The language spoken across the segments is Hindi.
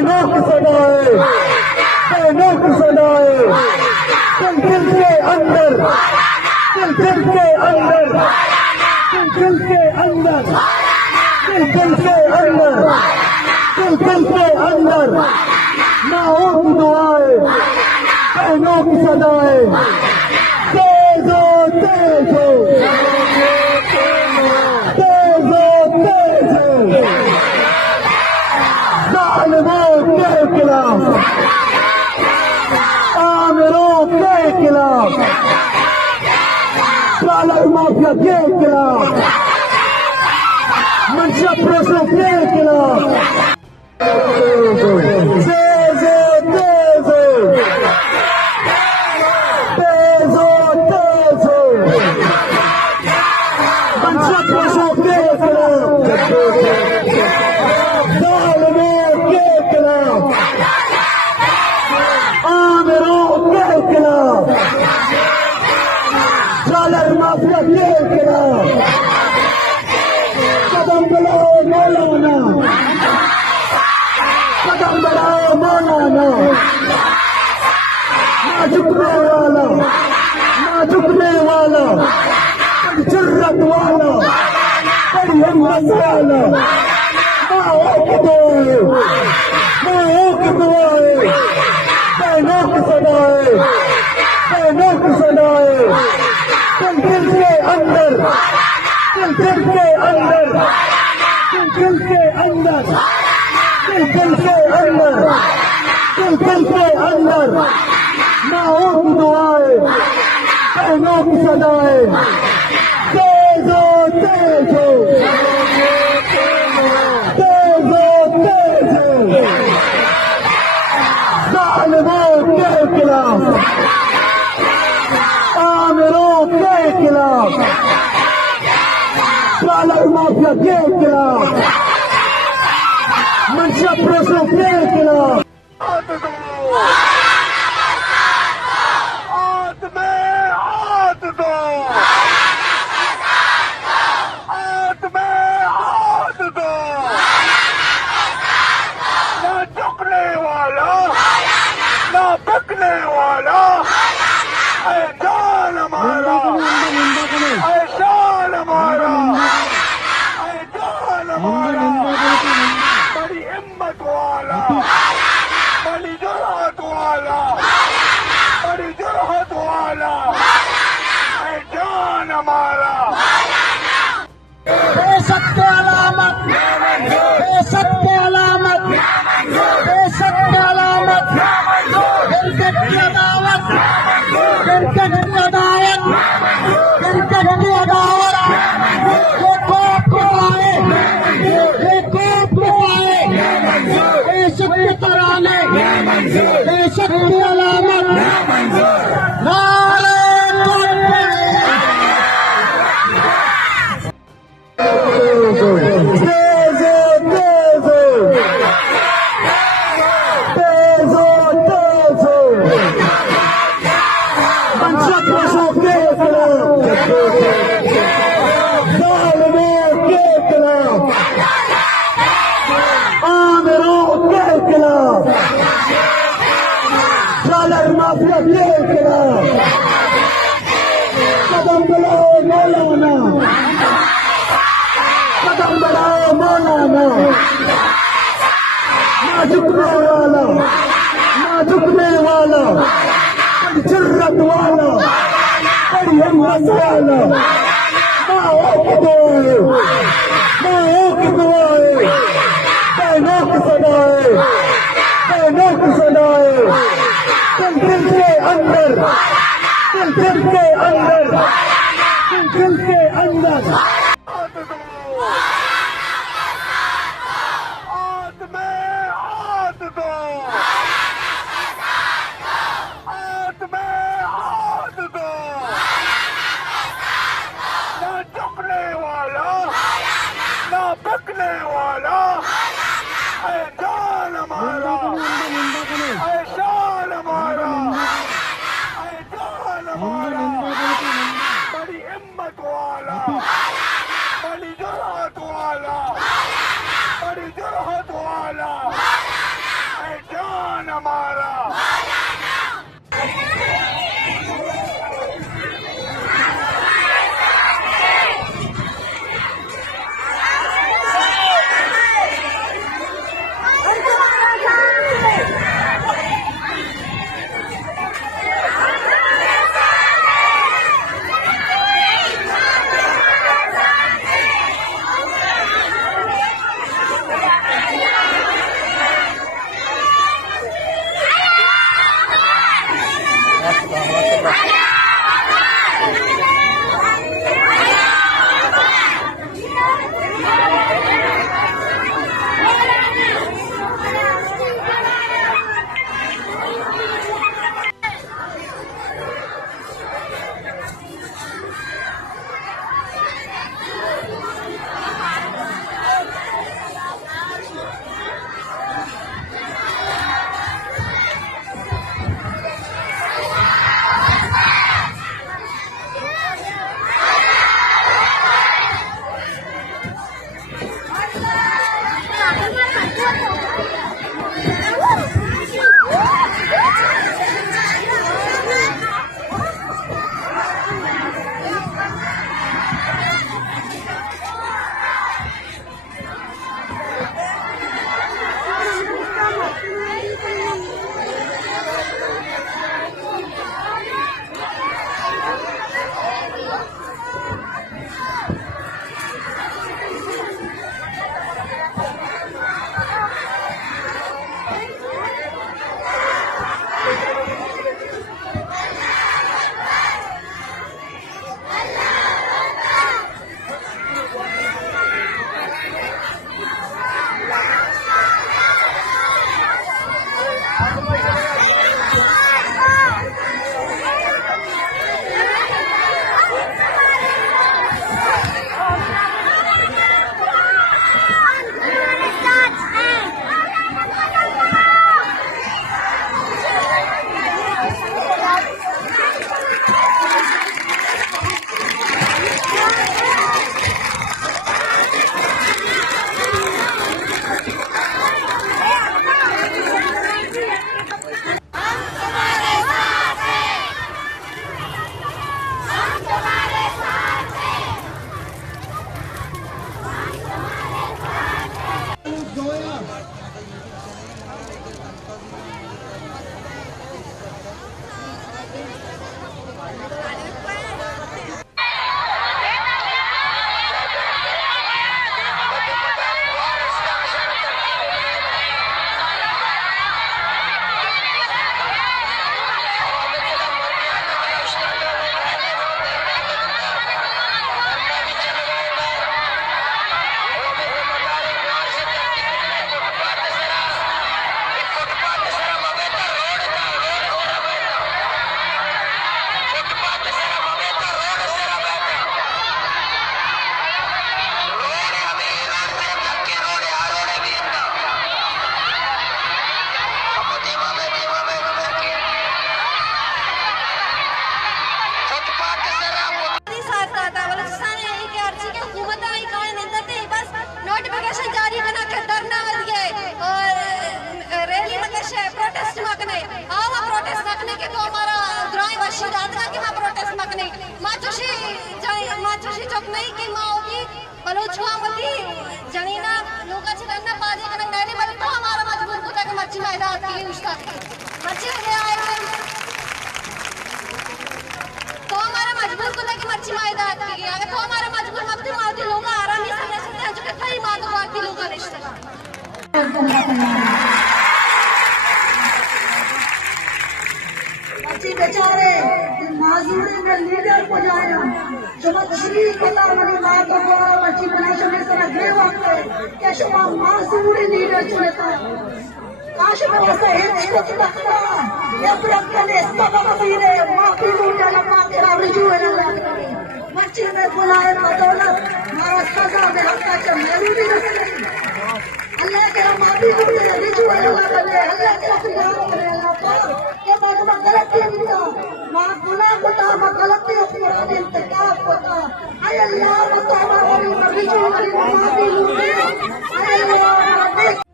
बहनों की सदाएं, बहनों की सदाएं, दिल के अंदर, दिल के अंदर, दिल के अंदर, दिल के अंदर, दिल के अंदर, माओं की दुआएं, बहनों की सदाएं, तेज हो, तेज हो, तेज हो, तेज हो, जालिमों के खिलाफ, आमिरों के खिलाफ, ट्रालर माफिया के खिलाफ, मंशा प्रोसों के खिलाफ, तेज हो, तेज हो, तेज हो, तेज हो, मंशा प्रोसों के खिलाफ, जालिमों के खिलाफ, आमिरों के खिलाफ, ट्रालर माफिया के खिलाफ, कदम बढ़ाओ मौलाना, कदम बढ़ाओ मौलाना, ना झुकने वाला, ना झुकने वाला, बड़ी जुर्रत वाला, बड़ी हिम्मत वाला, माओं की दुआएं, माओं की दुआएं, बहनों की सदाएं, बहनों की सदाएं, दिल के अंदर, दिल के अंदर, दिल के अंदर, दिल के अंदर, दिल के अंदर, माओं की दुआएं, बहनों की सदाएं, तेज हो, तेज हो, तेज हो, तेज हो, जालिमों के खिलाफ, आमिरों के खिलाफ, ट्रालर माफिया के खिलाफ, मंशा प्रोसों के खिलाफ, हाथ में हाथ दो, हाथ में हाथ दो, ना झुकने वाला, ना बिकने वाला, ऐ जान हमारा, ऐ शान हमारा, ऐ जान हमारा, बड़ी हिम्मत वाला, बड़ी जुर्रत वाला, बड़ी जुर्रत वाला, ऐ जान हमारा, बेशक के अलामत, बेशक के अलामत, बेशक के अलामत, क्रिकेट की अदावत, क्रिकेट की अदावत, क्रिकेट की अदावत, देखो आपको आए, देखो आपको आए, बेशक के तराने, बेशक की अलामत, नारे माफिया के खिलाफ, कदम बढ़ाओ मौलाना, कदम बढ़ाओ मौलाना, ना झुकने वाला, ना झुकने वाला, बड़ी जुर्रत वाला, बड़ी हिम्मत वाला, माओं की दुआएं, माओं की दुआएं, बहनों की सदाएं, बहनों की सदाएं, दिल के अंदर, दिल के अंदर, दिल के अंदर, हाथ में हाथ दो, हाथ में हाथ दो, ना झुकने वाला, ना बिकने वाला, ऐ जान हमारा, ऐ शान हमारा, ऐ जान हमारा, बड़ी हिम्मत वाला, बड़ी जुर्रत वाला, बड़ी जुर्रत वाला, ऐ बेचारे माजूरी में लीडर को जाया जो मछली पता मनी माँ को बोला मछली बना जो मेरे तरह गए वक्त कैसे माँ माजूरी लीडर चुनता काश में वैसा हिच कुछ लगता ये प्रक्रिया ने सब महीने माफी लूटा ना माँ तेरा रिजू है ना मछली में बुलाए बदौलत हमारा सजा में हल्का चल मेरी भी नहीं अल्लाह के माफी लूटे रिजू है ना अल्लाह के अपना करे गलती मां गुनाह होता मां गलती अपनी इंतकाब होता अय अल्लाह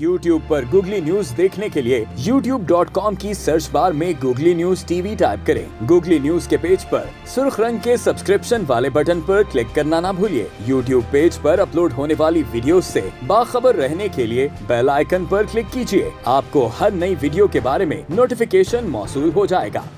YouTube पर Googly न्यूज देखने के लिए youtube.com की सर्च बार में Googly न्यूज टीवी टाइप करें। Googly न्यूज के पेज पर सुर्ख रंग के सब्सक्रिप्शन वाले बटन पर क्लिक करना ना भूलिए। YouTube पेज पर अपलोड होने वाली वीडियो से बाखबर रहने के लिए बेल आइकन पर क्लिक कीजिए। आपको हर नई वीडियो के बारे में नोटिफिकेशन मौसूल हो जाएगा।